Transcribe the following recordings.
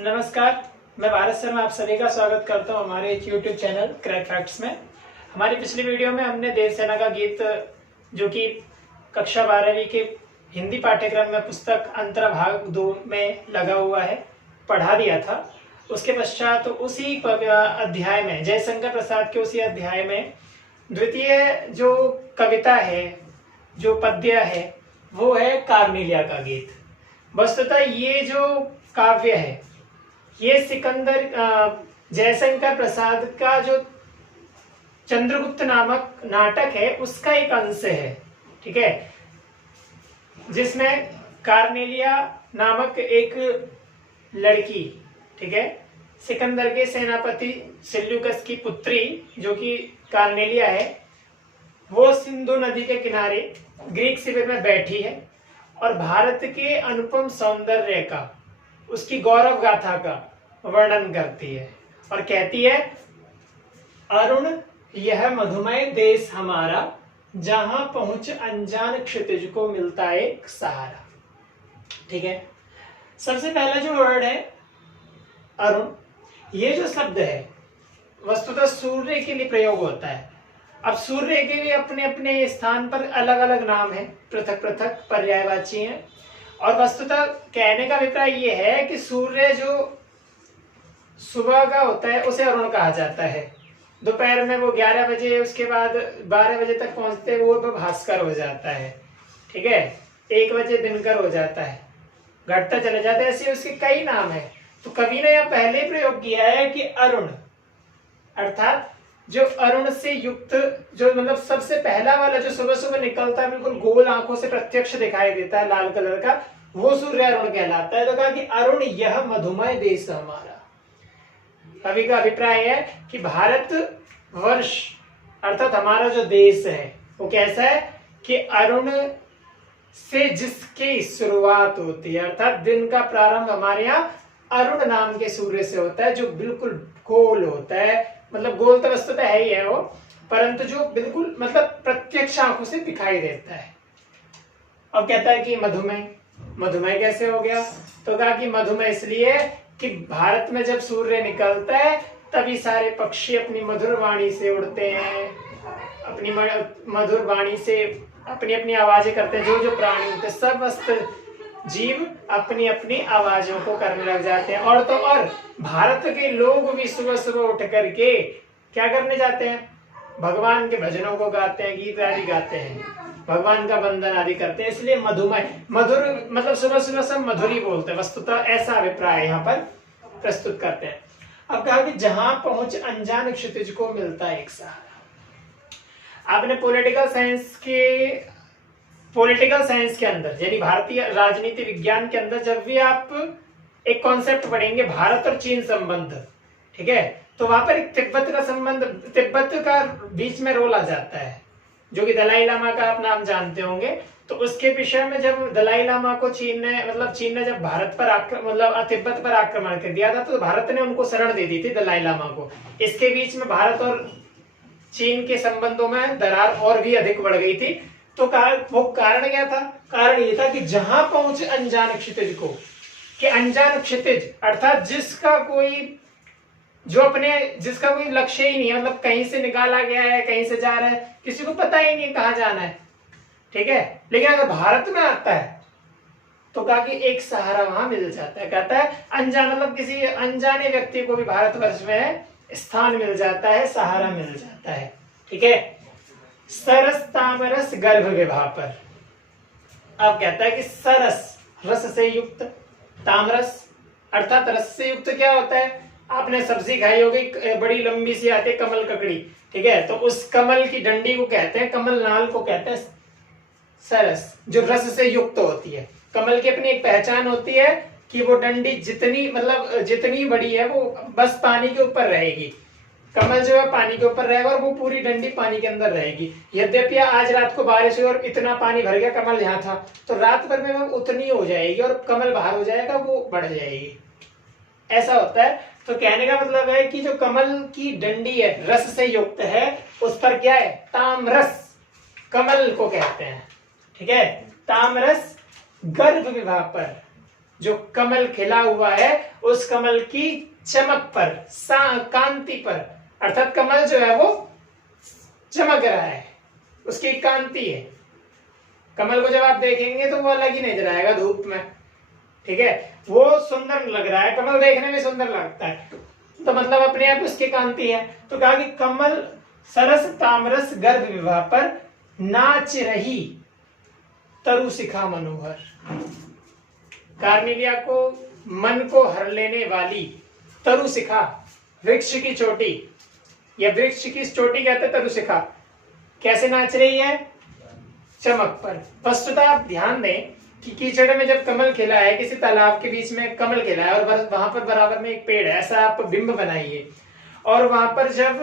नमस्कार, मैं भारत शर्मा आप सभी का स्वागत करता हूं हमारे YouTube चैनल क्रैक फैक्ट्स में। हमारी पिछली वीडियो में हमने देव सेना का गीत जो कि कक्षा 12वीं के हिंदी पाठ्यक्रम में पुस्तक अंतरा भाग 2 में लगा हुआ है पढ़ा दिया था। उसके पश्चात उसी अध्याय में जयशंकर प्रसाद के उसी अध्याय में द्वितीय जो कविता है, जो पद्य है, वो है कार्मेलिया का गीत। वस्तुतः ये जो काव्य है ये सिकंदर जयशंकर प्रसाद का जो चंद्रगुप्त नामक नाटक है उसका एक अंश है, ठीक है, जिसमें कार्नेलिया नामक एक लड़की, ठीक है, सिकंदर के सेनापति सेल्यूकस की पुत्री जो कि कार्नेलिया है, वो सिंधु नदी के किनारे ग्रीक शिविर में बैठी है और भारत के अनुपम सौंदर्य का, उसकी गौरव गाथा का वर्णन करती है और कहती है, अरुण यह मधुमय देश हमारा, जहां पहुंच अनजान क्षितिज को मिलता एक सहारा। ठीक है, सबसे पहला जो वर्ड है अरुण, ये जो शब्द है वस्तुतः सूर्य के लिए प्रयोग होता है। अब सूर्य के लिए अपने अपने स्थान पर अलग अलग नाम है, पृथक पृथक पर्यायवाची हैं। और वस्तुतः कहने का अभिप्राय ये है कि सूर्य जो सुबह का होता है उसे अरुण कहा जाता है, दोपहर में वो 11 बजे, उसके बाद 12 बजे तक पहुंचते वो भास्कर हो जाता है, ठीक है, 1 बजे दिनकर हो जाता है, घटता चले जाता है, ऐसे उसके कई नाम है। तो कवि ने यह पहले प्रयोग किया है कि अरुण अर्थात जो अरुण से युक्त, जो मतलब सबसे पहला वाला जो सुबह सुबह निकलता है, बिल्कुल गोल आंखों से प्रत्यक्ष दिखाई देता है, लाल कलर का, वो सूर्य अरुण कहलाता है। तो कहा कि अरुण यह मधुमय देश हमारा। कवि का अभिप्राय है कि भारत वर्ष अर्थात हमारा जो देश है वो कैसा है कि अरुण से जिसकी शुरुआत होती है, अर्थात दिन का प्रारंभ हमारे यहाँ अरुण नाम के सूर्य से होता है, जो बिल्कुल गोल होता है, मतलब गोल तो वस्तुतः है ही है वो, परंतु जो बिल्कुल मतलब प्रत्यक्ष आंखों से दिखाई देता है। अब कहता है कि मधुमेह, मधुमेह कैसे हो गया? तो कहा कि मधुमेह इसलिए कि भारत में जब सूर्य निकलता है तभी सारे पक्षी अपनी मधुर वाणी से उड़ते हैं, अपनी मधुर वाणी से अपनी अपनी आवाजें करते हैं। जो जो प्राणी होते हैं, समस्त जीव अपनी अपनी आवाजों को करने लग जाते हैं। और तो और भारत के लोग भी सुबह सुबह उठ करके क्या करने जाते हैं? भगवान के भजनों को गाते हैं, गीत आदि गाते हैं, भगवान का वंदन आदि करते हैं। इसलिए मधुमय, मधुर मतलब सुबह सुबह सब मधुरी बोलते हैं, वस्तुतः ऐसा अभिप्राय यहाँ पर प्रस्तुत करते हैं। अब कहा कि जहां पहुंच अनजान क्षितिज को मिलता है एक सहारा। आपने पॉलिटिकल साइंस के अंदर यानी भारतीय राजनीति विज्ञान के अंदर जब भी आप एक कॉन्सेप्ट पढ़ेंगे भारत और चीन संबंध, ठीक है, तो वहां पर एक तिब्बत का संबंध, तिब्बत का बीच में रोल आ जाता है, जो कि दलाई लामा का आप नाम जानते होंगे। तो उसके विषय में जब दलाई लामा को चीन ने जब भारत पर तिब्बत पर आक्रमण कर दिया था, तो भारत ने उनको शरण दे दी थी दलाई लामा को। इसके बीच में भारत और चीन के संबंधों में दरार और भी अधिक बढ़ गई थी। तो वो कारण क्या था? कारण ये था कि जहां पहुंच अनजान क्षितिज को, कि अनजान क्षितिज अर्थात जिसका कोई लक्ष्य ही नहीं है, मतलब कहीं से निकाला गया है, कहीं से जा रहा है, किसी को पता ही नहीं कहाँ जाना है, ठीक है, लेकिन अगर भारत में आता है तो कहा कि एक सहारा वहां मिल जाता है। कहता है अनजान मतलब किसी अनजाने व्यक्ति को भी भारतवर्ष में स्थान मिल जाता है, सहारा मिल जाता है, ठीक है। सरस तामरस गर्भ विभा पर, अब कहता है कि सरस रस से युक्त, तामरस अर्थात रस से युक्त क्या होता है? आपने सब्जी खाई होगी, बड़ी लंबी सी आती है कमल ककड़ी, ठीक है, तो उस कमल की डंडी को कहते हैं, कमल नाल को कहते हैं सरस, जो रस से युक्त होती है। कमल की अपनी एक पहचान होती है कि वो डंडी जितनी बड़ी है वो बस पानी के ऊपर रहेगी, कमल जो है पानी के ऊपर रहेगा और वो पूरी डंडी पानी के अंदर रहेगी। यद्यपि आज रात को बारिश हुई और इतना पानी भर गया, कमल यहाँ था, तो रात भर में वो उतनी हो जाएगी और कमल बाहर हो जाएगा, वो बढ़ जाएगी, ऐसा होता है। तो कहने का मतलब है कि जो कमल की डंडी है रस से युक्त है, उस पर क्या है? तामरस कमल को कहते हैं, ठीक है। तामरस गर्भ विभा पर, जो कमल खिला हुआ है उस कमल की चमक पर, कांति पर, अर्थात कमल जो है वो चमक रहा है, उसकी कांति है। कमल को जब आप देखेंगे तो वो अलग ही नजर आएगा धूप में, ठीक है, वो सुंदर लग रहा है, कमल देखने में सुंदर लगता है, तो मतलब अपने आप उसकी कांति है। तो कहा कि कमल सरस तामरस गर्भ विवाह पर नाच रही तरु शिखा मनोहर। कार्नेलिया को मन को हर लेने वाली तरु शिखा, वृक्ष की चोटी या वृक्ष की चोटी कहते हैं तरु शिखा, कैसे नाच रही है? चमक पर। वस्तुतः आप ध्यान दें कि कीचड़ में जब कमल खिला है, किसी तालाब के बीच में कमल खिला है और वहां पर बराबर में एक पेड़ है, ऐसा आप बिंब बनाइए, और वहां पर जब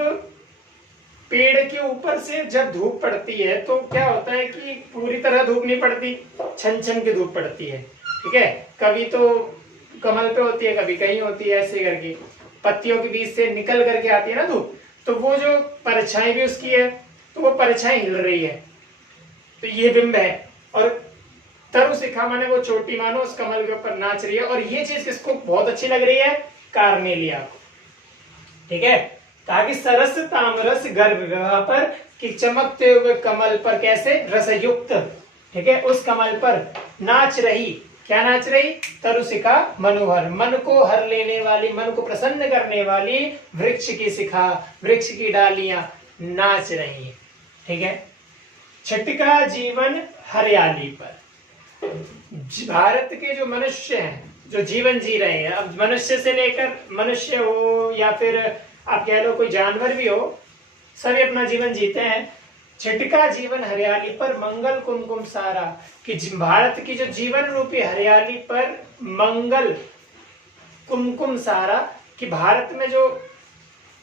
पेड़ के ऊपर से जब धूप पड़ती है तो क्या होता है कि पूरी तरह धूप नहीं पड़ती, छन छन की धूप पड़ती है, ठीक है, कभी तो कमल पे होती है, कभी कहीं होती है, ऐसे करके पत्तियों के बीच से निकल करके आती है ना धूप, तो वो जो परछाई भी उसकी है, तो वो परछाई हिल रही है, तो ये बिंब है। और तरु शिखा माने वो चोटी मानो उस कमल के ऊपर नाच रही है, और ये चीज किसको बहुत अच्छी लग रही है? कार्नेलिया को, ठीक है। ताकि सरस तामरस गर्भ विवाह पर कि चमकते हुए कमल पर कैसे रसयुक्त, ठीक है, उस कमल पर नाच रही, क्या नाच रही? तरु शिखा मनोहर, मन को हर लेने वाली, मन को प्रसन्न करने वाली वृक्ष की शिखा, वृक्ष की डालियां नाच रही है, ठीक है। छठका जीवन हरियाली पर। भारत के जो मनुष्य हैं, जो जीवन जी रहे हैं, अब मनुष्य से लेकर मनुष्य हो या फिर आप कह लो कोई जानवर भी हो, सभी अपना जीवन जीते हैं। छिटका जीवन हरियाली पर मंगल कुमकुम सारा, कि भारत की जो जीवन रूपी हरियाली पर मंगल कुमकुम सारा, कि भारत में जो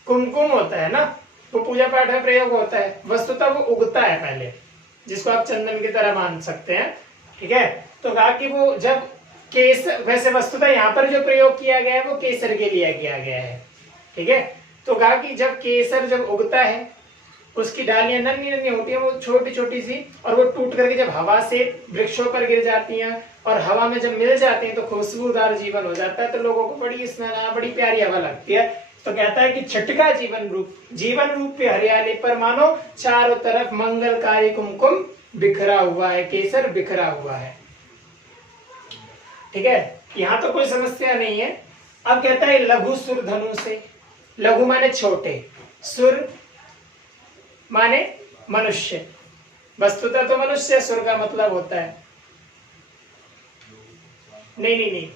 कुमकुम होता है ना, वो पूजा पाठ में प्रयोग होता है, वस्तुतः वो उगता है पहले, जिसको आप चंदन की तरह मान सकते हैं, ठीक है। तो कहा कि वो जब केसर, वैसे वस्तुतः यहाँ पर जो प्रयोग किया गया है वो केसर के लिए किया गया है, ठीक है। तो कहा कि जब केसर जब उगता है, उसकी डालियां नन्ही नन्ही होती हैं, वो छोटी छोटी सी, और वो टूट करके जब हवा से वृक्षों पर गिर जाती हैं और हवा में जब मिल जाती हैं तो खुशबूदार जीवन हो जाता है, तो लोगों को बड़ी स्मेल, बड़ी प्यारी हवा लगती है। तो कहता है कि छठका जीवन रूप हरियाली पर मानो चारों तरफ मंगलकारी कुमकुम बिखरा हुआ है, केसर बिखरा हुआ है, ठीक है। यहाँ तो कोई समस्या नहीं है। अब कहता है लघु सुर धनु से, लघु माने छोटे, सुर माने मनुष्य, वस्तुतः तो मनुष्य सुर का मतलब होता है, नहीं,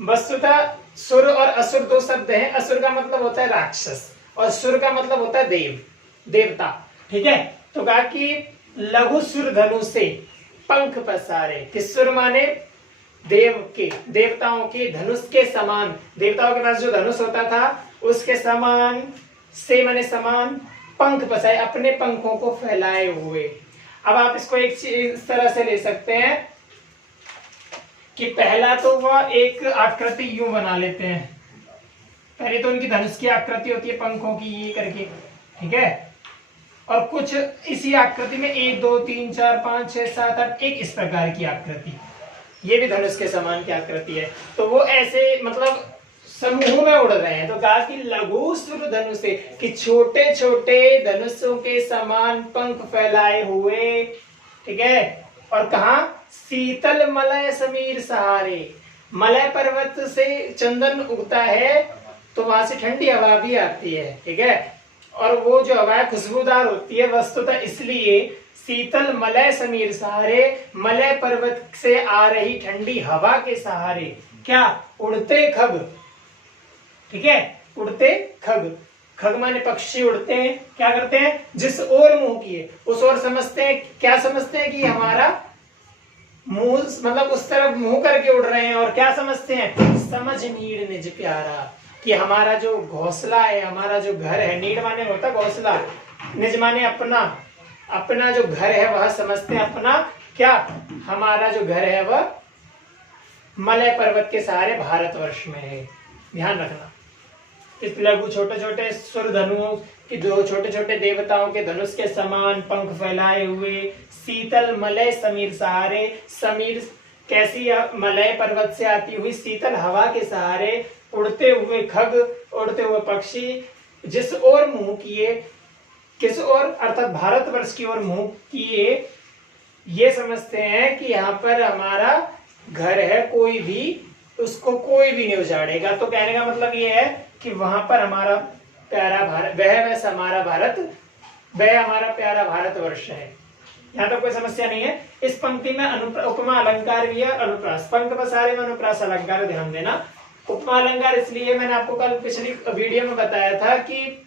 वस्तुतः सुर और असुर दो शब्द हैं। असुर का मतलब होता है राक्षस और सुर का मतलब होता है देवता, ठीक है। तो कहा कि लघु सुर धनु से पंख पसारे, कि सुर माने देवताओं के धनुष के समान, देवताओं के पास जो धनुष होता था उसके समान, से माने समान, पंख पसारे, अपने पंखों को फैलाए हुए। अब आप इसको इस तरह से ले सकते हैं कि पहला तो वह एक आकृति यूं बना लेते हैं, पहले तो उनकी धनुष की आकृति होती है पंखों की ये करके, ठीक है, और कुछ इसी आकृति में 1 2 3 4 5 6 7 8 एक इस प्रकार की आकृति, ये भी धनुष के समान की आकृति है। तो वो ऐसे मतलब समूह में उड़ रहे हैं। तो कहा कि लघु सुर धनुष से, कि छोटे छोटे धनुषों के समान पंख फैलाए हुए, ठीक है। और कहा शीतल मलय समीर सहारे, मलय पर्वत से चंदन उगता है तो वहां से ठंडी हवा भी आती है, ठीक है, और वो जो हवा खुशबूदार होती है, वस्तुतः इसलिए शीतल मलय समीर सहारे, मलय पर्वत से आ रही ठंडी हवा के सहारे, क्या उड़ते खग, ठीक है, उड़ते खग, खग माने पक्षी उड़ते हैं, क्या करते हैं, जिस ओर मुंह किए उस ओर समझते हैं, क्या समझते हैं कि हमारा मुंह मतलब उस तरफ मुंह करके उड़ रहे हैं, और क्या समझते हैं, समझ नीड़ निज प्यारा, कि हमारा जो घोंसला है, हमारा जो घर है, नीड़ माने होता घोंसला, निज माने अपना, अपना जो घर है वह समझते हैं अपना, क्या हमारा जो घर है वह मलय पर्वत के सहारे भारतवर्ष में है। ध्यान रखना, इस लघु छोटे छोटे सुर धनुष कि दो छोटे छोटे देवताओं के धनुष के समान पंख फैलाए हुए, शीतल मलय समीर सहारे, समीर कैसी मलय पर्वत से आती हुई शीतल हवा के सहारे उड़ते हुए खग, उड़ते हुए पक्षी जिस ओर मुंह किए, किस ओर अर्थात भारतवर्ष की ओर मुंह किए, ये समझते हैं कि यहाँ पर हमारा घर है, कोई भी उसको कोई भी नहीं उजाड़ेगा। तो कहने का मतलब ये है कि वहां पर हमारा प्यारा भारत, वह वैसा हमारा भारत, वह हमारा प्यारा भारतवर्ष है। यहाँ तो कोई समस्या नहीं है। इस पंक्ति में उपमा अलंकार भी है, अनुप्रास। पंख पसारे में अनुप्रास अलंकार, ध्यान देना। उपमा अलंकार इसलिए मैंने आपको कल पिछली वीडियो में बताया था कि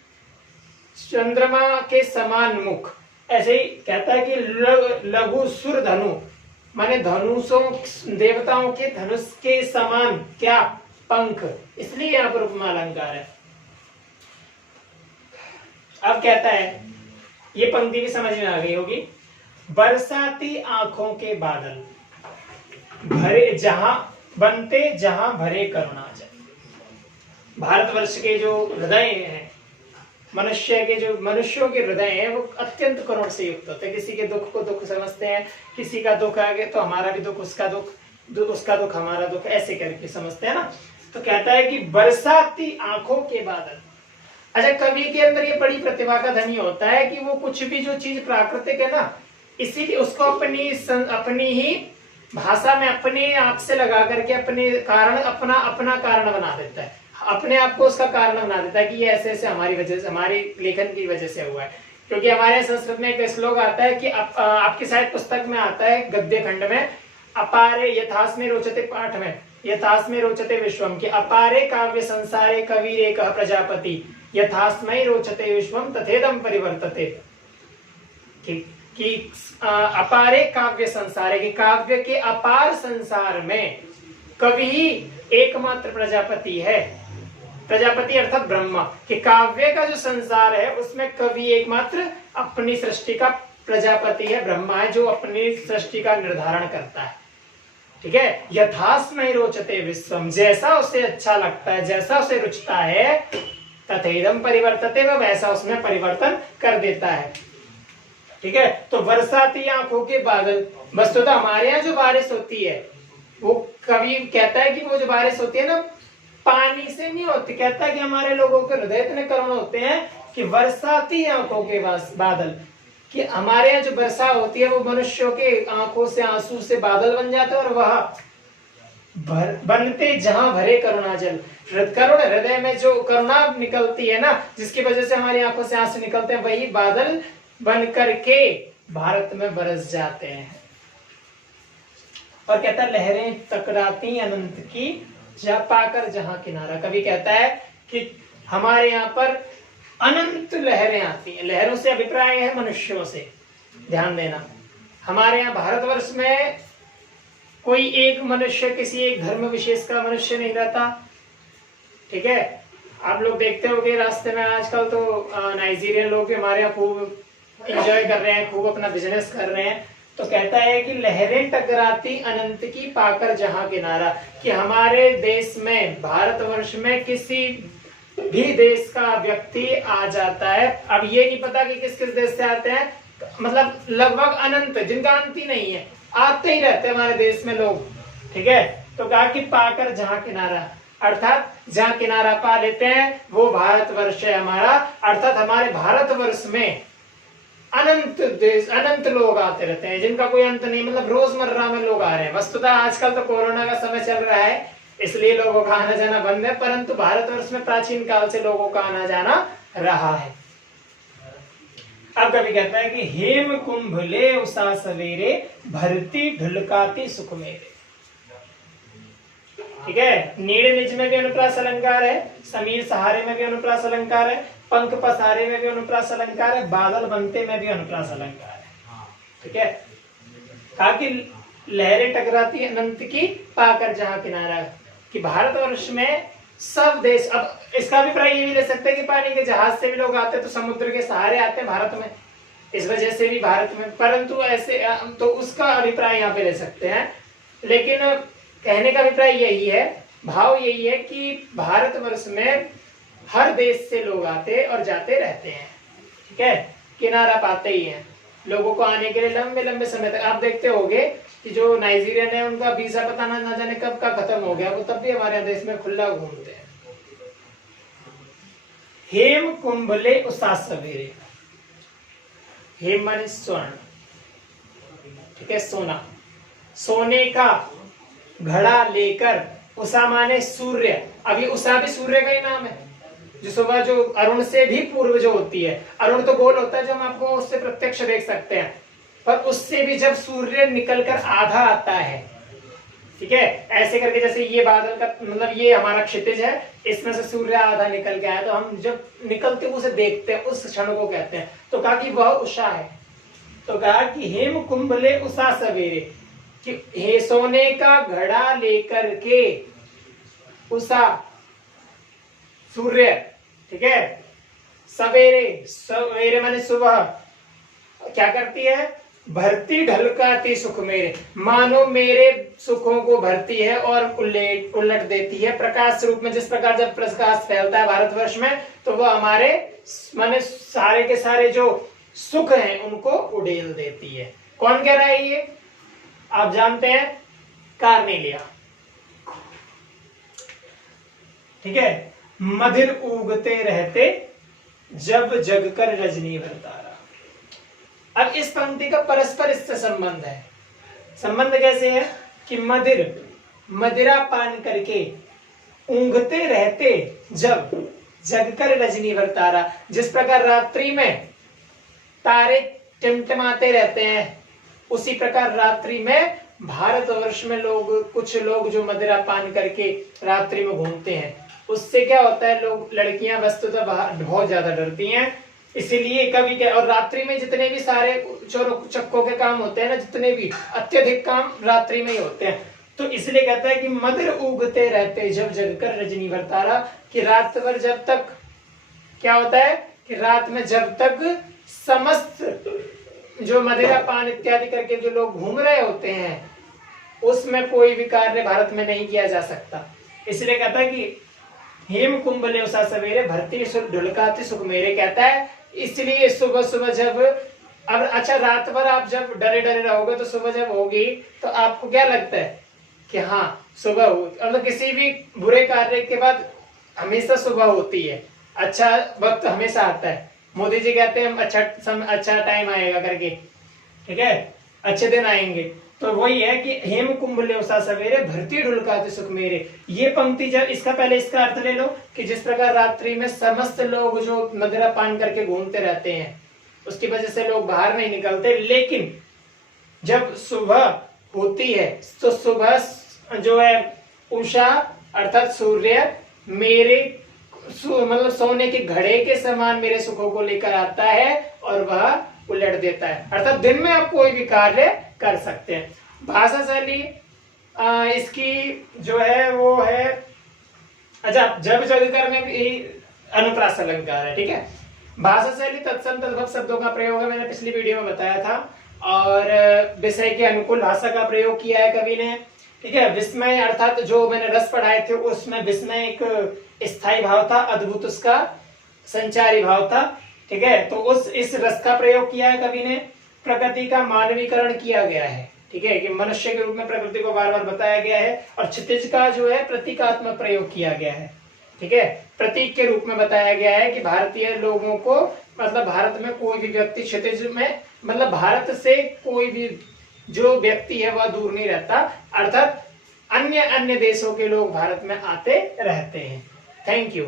चंद्रमा के समान मुख, ऐसे ही कहता है कि लघु सुर धनु, माने धनुषों, देवताओं के धनुष के समान क्या, पंख, इसलिए यहाँ पर उपमा अलंकार है। अब कहता है, ये पंक्ति भी समझ में आ गई होगी, बरसाती आंखों के बादल भरे जहां बनते, जहां भरे करुणा जल। भारतवर्ष के जो हृदय हैं, मनुष्यों के हृदय हैं, वो अत्यंत करुण से युक्त होते हैं। किसी के दुख को दुख समझते हैं, किसी का दुख आ गया तो हमारा भी दुख, उसका दुख हमारा दुख, ऐसे करके समझते हैं ना। तो कहता है कि बरसाती आंखों के बादल। अच्छा, कवि के अंदर ये बड़ी प्रतिभा का धनी होता है कि वो कुछ भी जो चीज प्राकृतिक है ना, इसीलिए उसको अपनी ही भाषा में अपने आप से लगा करके अपने कारण, अपना कारण बना देता है, अपने आप को उसका कारण बना देता है कि ये ऐसे ऐसे हमारी वजह से, हमारी लेखन की वजह से हुआ है। क्योंकि हमारे संस्कृत में एक श्लोक आता है कि आपकी शायद पुस्तक में आता है गद्य खंड में, अपारे यथास्मे रोचते, पाठ में यथास्मे रोचते विश्वम, कि अपारे काव्य संसारे कविरेकः प्रजापति यथास्मै रोचते विश्वम तथेदम परिवर्तते। कि अपारे काव्य संसार, कि काव्य के अपार संसार में कवि ही एकमात्र प्रजापति है। प्रजापति अर्थात ब्रह्मा, कि काव्य का जो संसार है उसमें कवि एकमात्र अपनी सृष्टि का प्रजापति है, ब्रह्मा है, जो अपनी सृष्टि का निर्धारण करता है। ठीक है, यथास्मै रोचते विश्वम, जैसा उसे अच्छा लगता है, जैसा उसे रुचता है, तथेदम परिवर्तते, वह वैसा उसमें परिवर्तन कर देता है। ठीक है, तो बरसाती आंखों के बादल, वस्तुतः हमारे यहाँ जो बारिश होती है, वो कवि कहता है कि वो जो बारिश होती है ना, पानी से नहीं होती। कहता है कि हमारे लोगों के हृदय इतने करुण होते हैं कि बरसाती आंखों के बादल, कि हमारे यहाँ जो वर्षा होती है वो मनुष्यों के आंखों से आंसू से बादल बन जाते हैं, और वह बनते जहां भरे करुणा जल, करुण हृदय में जो करुणा निकलती है ना, जिसकी वजह से हमारी आंखों से आंसू निकलते हैं, वही बादल बन करके भारत में बरस जाते हैं। और कहता है लहरें टकराती अनंत की, जा पाकर जहां किनारा। कवि कहता है कि हमारे यहाँ पर अनंत लहरें आती हैं। लहरों से अभिप्राय है मनुष्यों से, ध्यान देना। हमारे यहाँ भारतवर्ष में कोई एक मनुष्य, किसी एक धर्म विशेष का मनुष्य नहीं रहता। ठीक है, आप लोग देखते होंगे रास्ते में आजकल तो नाइजीरियन लोग भी हमारे यहाँ खूब एंजॉय कर रहे हैं, खूब अपना बिजनेस कर रहे हैं। तो कहता है कि लहरें टकराती अनंत की पाकर जहां किनारा, कि हमारे देश में, भारतवर्ष में किसी भी देश का व्यक्ति आ जाता है। अब ये नहीं पता कि किस किस देश से आते हैं, मतलब लगभग अनंत, जिनका अंत ही नहीं है, आते ही रहते हैं हमारे देश में लोग। ठीक है, तो कहा कि पाकर जहां किनारा, अर्थात जहां किनारा पा लेते हैं वो भारतवर्ष है हमारा। अर्थात हमारे भारतवर्ष में अनंत देश, अनंत लोग आते रहते हैं, जिनका कोई अंत नहीं, मतलब रोजमर्रा में लोग आ रहे हैं। वस्तुतः आजकल तो कोरोना का समय चल रहा है, इसलिए लोगों का आना जाना बंद है, परंतु भारतवर्ष में प्राचीन काल से लोगों का आना जाना रहा है। अब कभी कहता है कि हेम कुंभ ले उषा सवेरे, भरती ढुलकाती सुख मेरे। ठीक है, नीड़ निज में भी अनुप्रास अलंकार है, समीर सहारे में भी अनुप्रास अलंकार है, पंख पसारे में भी अनुप्रास अलंकार है, बादल बनते में भी अनुप्रास अलंकार है। ठीक है, कहा कि लहरें टकराती अनंत की पाकर जहां किनारा, कि भारतवर्ष में सब देश, अब इसका अभिप्राय ये भी ले सकते हैं कि पानी के जहाज से भी लोग आते हैं, तो समुद्र के सहारे आते हैं भारत में, इस वजह से भी भारत में, परंतु ऐसे तो उसका अभिप्राय यहाँ पे ले सकते हैं। लेकिन कहने का अभिप्राय यही है, भाव यही है कि भारतवर्ष में हर देश से लोग आते और जाते रहते हैं। ठीक है, किनारा पाते ही हैं। लोगों को आने के लिए लंबे लंबे समय तक। आप देखते होंगे कि जो नाइजीरियन है उनका वीजा पता ना जाने कब का खत्म हो गया, वो तब भी हमारे देश में खुला घूमते हैं। हेम कुंभले उषा सवेरे, हेम माने स्वर्ण, ठीक है, सोना, सोने का घड़ा लेकर, उषा माने सूर्य, अभी उषा भी सूर्य का ही नाम है, जो सुबह जो अरुण से भी पूर्व जो होती है, अरुण तो गोल होता है जो हम आपको उससे प्रत्यक्ष देख सकते हैं, पर उससे भी जब सूर्य निकलकर आधा आता है, ठीक है, ऐसे करके, जैसे ये बादल का मतलब ये हमारा क्षितिज है, इसमें से सूर्य आधा निकल के आया, तो हम जब निकलते उसे देखते हैं, उस क्षण को कहते हैं। तो कहा कि वह उषा है, तो कहा कि हेम कुंभले उषा सवेरे, कि हे सोने का घड़ा लेकर के उषा सूर्य, ठीक है, सवेरे, सवेरे माने सुबह क्या करती है, भरती ढलकाती सुख मेरे, मानो मेरे सुखों को भरती है और उलट देती है प्रकाश रूप में। जिस प्रकार जब प्रकाश फैलता है भारतवर्ष में, तो वो हमारे माने सारे के सारे जो सुख हैं उनको उड़ेल देती है। कौन कह रहा है ये, आप जानते हैं, कार्नेलिया, ठीक है। मधिर उगते रहते जब जगकर रजनी भर तारा। अब इस पंक्ति का परस्पर इससे संबंध है। संबंध कैसे है कि मदिर, मदिरा पान करके ऊँघते रहते जब जगकर रजनी भर तारा, जिस प्रकार रात्रि में तारे टिमटिमाते रहते हैं, उसी प्रकार रात्रि में भारतवर्ष में लोग, कुछ लोग जो मदिरा पान करके रात्रि में घूमते हैं, उससे क्या होता है, लोग, लड़कियां वस्तुतः बहुत ज्यादा डरती हैं, इसीलिए कभी क्या, और रात्रि में जितने भी सारे चोरों चक्कों के काम होते हैं ना, जितने भी अत्यधिक काम रात्रि में ही होते हैं, तो इसलिए कहता है कि मदिर उगते रहते जब जगकर रजनी भर तारा, कि रात भर जब तक क्या होता है कि रात में जब तक समस्त जो मदिरा पान इत्यादि करके जो लोग घूम रहे होते हैं, उसमें कोई भी कार्य भारत में नहीं किया जा सकता। इसलिए कहता है कि हेम कुंभले उषा सवेरे भरती ढुलकाती सुख मेरे, कहता है इसलिए सुबह सुबह जब, अब अच्छा रात भर आप जब डरे डरे रहोगे तो सुबह जब होगी तो आपको क्या लगता है कि हाँ सुबह हो, मतलब किसी भी बुरे कार्य के बाद हमेशा सुबह होती है, अच्छा वक्त हमेशा आता है। मोदी जी कहते हैं अच्छा टाइम आएगा करके, ठीक है, अच्छे दिन आएंगे, तो वही है कि हेम कुंभले उषा सवेरे भरती ढुलकाते सुख मेरे। ये पंक्ति जब, इसका पहले इसका अर्थ ले लो कि जिस प्रकार रात्रि में समस्त लोग जो मदिरा पान करके घूमते रहते हैं, उसकी वजह से लोग बाहर नहीं निकलते, लेकिन जब सुबह होती है तो सुबह जो है उषा अर्थात सूर्य मेरे मतलब सोने के घड़े के समान मेरे सुखों को लेकर आता है और वह उलट देता है, अर्थात दिन में आप कोई भी कार्य कर सकते हैं। भाषा शैली इसकी जो है वो है, अच्छा जब जगकर में भी अनुप्रास अलंकार है, ठीक है। भाषा शैली तत्सम तद्भव शब्दों का प्रयोग है, मैंने पिछली वीडियो में बताया था, और विषय के अनुकूल भाषा का प्रयोग किया है कवि ने, ठीक है। विस्मय अर्थात जो मैंने रस पढ़ाए थे उसमें विस्मय एक स्थायी भाव था, अद्भुत उसका संचारी भाव था, ठीक है। तो उस इस रस का प्रयोग किया है कवि ने। प्रकृति का मानवीकरण किया गया है, ठीक है, कि मनुष्य के रूप में प्रकृति को बार बार बताया गया है, और क्षितिज का जो है प्रतीकात्मक प्रयोग किया गया है, ठीक है, प्रतीक के रूप में बताया गया है कि भारतीय लोगों को, मतलब भारत में कोई भी व्यक्ति क्षितिज में, मतलब भारत से कोई भी जो व्यक्ति है वह दूर नहीं रहता, अर्थात अन्य अन्य देशों के लोग भारत में आते रहते हैं। Thank you.